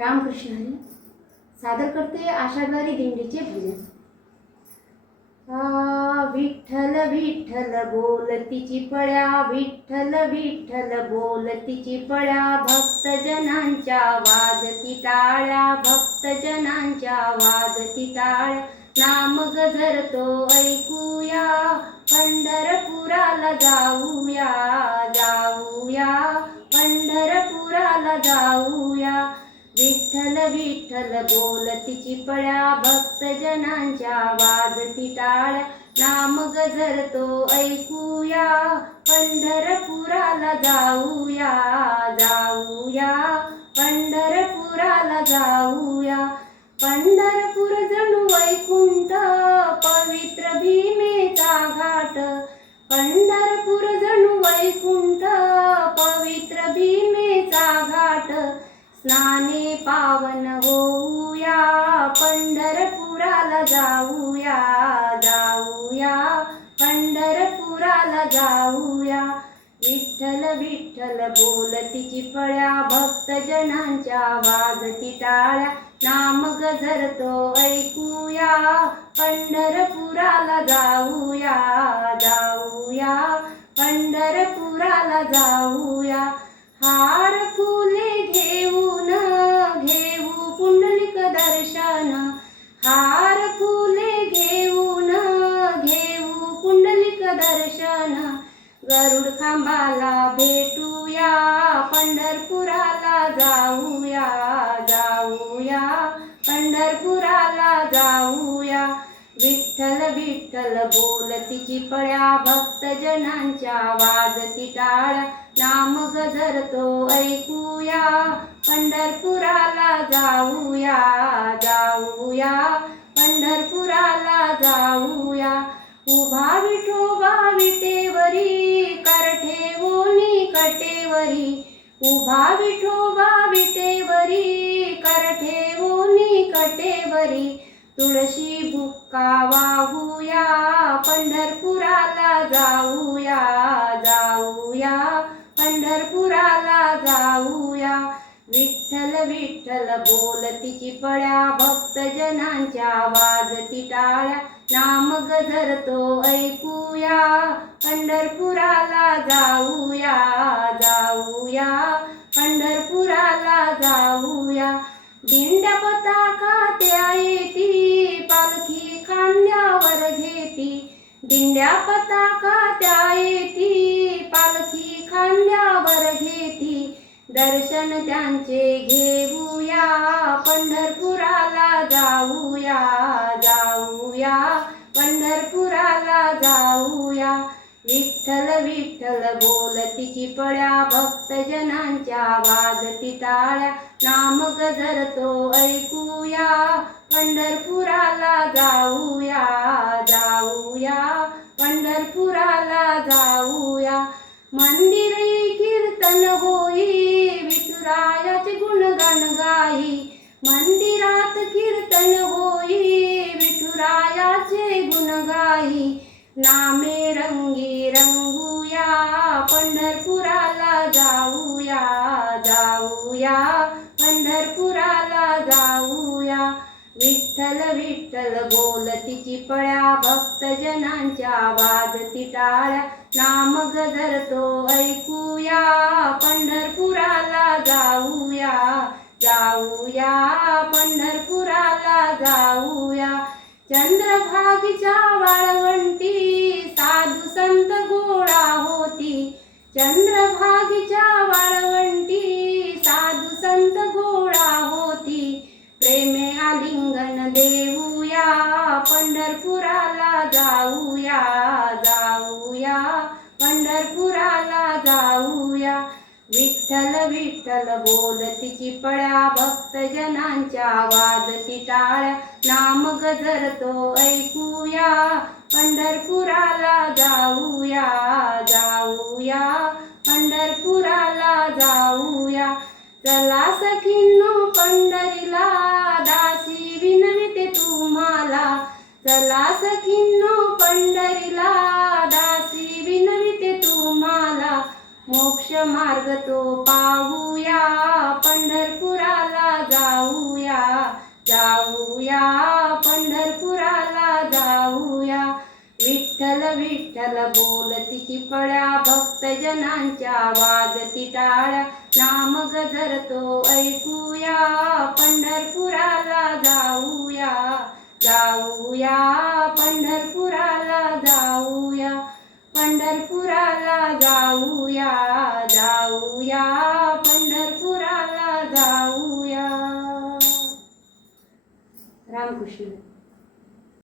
रामकृष्ण हरी सादर करते आषाढवारी दिंडीचे भजन। विठ्ठल विठ्ठल बोलतीची पड्या, विठ्ठल विठ्ठल बोलतीची पड्या, भक्तजनांच्या वाजती टाळ्या, भक्तजनांच्या वाजती टाळ्या, नाम गजरतो ऐकूया, पंढरपुराला जाऊया, जाऊया पंढरपुराला जाऊया। विठ्ठल विठ्ठल बोलतीची पड्या, भक्तजनांच्या वाजती टाळ्या, नाम गजरतो ऐकूया, पंढरपुराला जाऊया, जाऊया पंढरपुराला जाऊया। पंढरपूर जणू वैकुंठ, पवित्र भीमेचा घाट, पंढरपूर जणू वैकुंठ, पवित्र भीमेचा घाट, स्नाने पावन होऊया, पंढरपुराला जाऊया, जाऊया पंढरपुराला जाऊया। विठ्ठल विठ्ठल बोलतीची पड्या, भक्तजनांच्या वाजती टाळ्या, नाम गजरतो ऐकूया, पंढरपुराला जाऊया, जाऊया पंढरपुराला जाऊया। हार फुले घेऊन घेऊ पुंडलिक दर्शन, हार फुले घेऊन घेऊ पुंडलिक दर्शन, गरुड खांबाला भेटूया, पंढरपुराला जाऊया, जाऊया पंढरपुराला जाऊया। विठ्ठल विठ्ठल बोलतीची पड्या, भक्तजनांच्या वाजती टाळ्या, नाम गजरतो ऐकूया, पंढरपुराला जाऊया, जाऊया पंढरपुराला जाऊया। उभा विठोबा विटेवरी, कर ठेवोनी कटेवरी, उभा विठोबा विटेवरी, कर ठेवोनी कटेवरी, तुळशी बुक्का वाहूया, पंढरपुराला जाऊया, जाऊया पंढरपुराला जाऊया। विठ्ठल विठ्ठल बोलतीची पड्या, भक्तजनांच्या वाजती टाळ्या, नाम गजरतो ऐकूया, पंढरपुराला जाऊया, जाऊया पंढरपुराला जाऊया। दिंड्या पताका त्या येती, पालखी खांद्यावर घेती, दिंड्या पताका त्या येती, पालखी खांद्यावर घेती, दर्शन त्यांचे घेऊया, पंढरपुराला जाऊया, जाऊया पंढरपुराला जाऊया। विठ्ठल विठ्ठल बोलतीची पड्या, भक्तजनांच्या वाजती टाळ्या, नाम गजरतो ऐकूया, पंढरपुराला जाऊया, जाऊया पंढरपुराला जाऊया। मंदिरी कीर्तन होई, विठुरायाचे गुणगान गाई, मंदिरात कीर्तन होई, विठुरायाचे गुण गाई, नामे रंगी रंगूया, पंढरपुराला जाऊया, जाऊया पंढरपुराला जाऊया। विठ्ठल विठ्ठल बोलतीची पड्या, भक्तजनांच्या वाजती टाळ्या, नाम गजरतो ऐकूया, पंढरपुराला जाऊया, जाऊया पंढरपुराला जाऊया। चंद्रभागीच्या वाळवंटी, साधू संत गोळा होती, चंद्रभागीच्या वाळवंटी, साधू संत गोळा होती, प्रेमे आलिंगन देऊया, पंढरपुराला जाऊया, जाऊया पंढरपुराला जाऊया। विठ्ठल विठ्ठल बोलतीची पड्या, भक्तजनांच्या वाजती टाळ्या, नाम गजरतो ऐकूया, पंढरपुराला जाऊया, जाऊया पंढरपुराला जाऊया। चला सखींनो पंढरीला, दासी विनविते तुम्हाला, चला सखींनो पंढरीला, दासी विनविते तुम्हाला, मोक्ष मार्ग तो पाहूया, पंढरपुराला जाऊया, जाऊया पंढरपुराला जाऊया. विठ्ठल विठ्ठल बोलती चिपळ्या, भक्तजनांच्या वाजती टाळ्या, नाम गजर तो ऐकूया,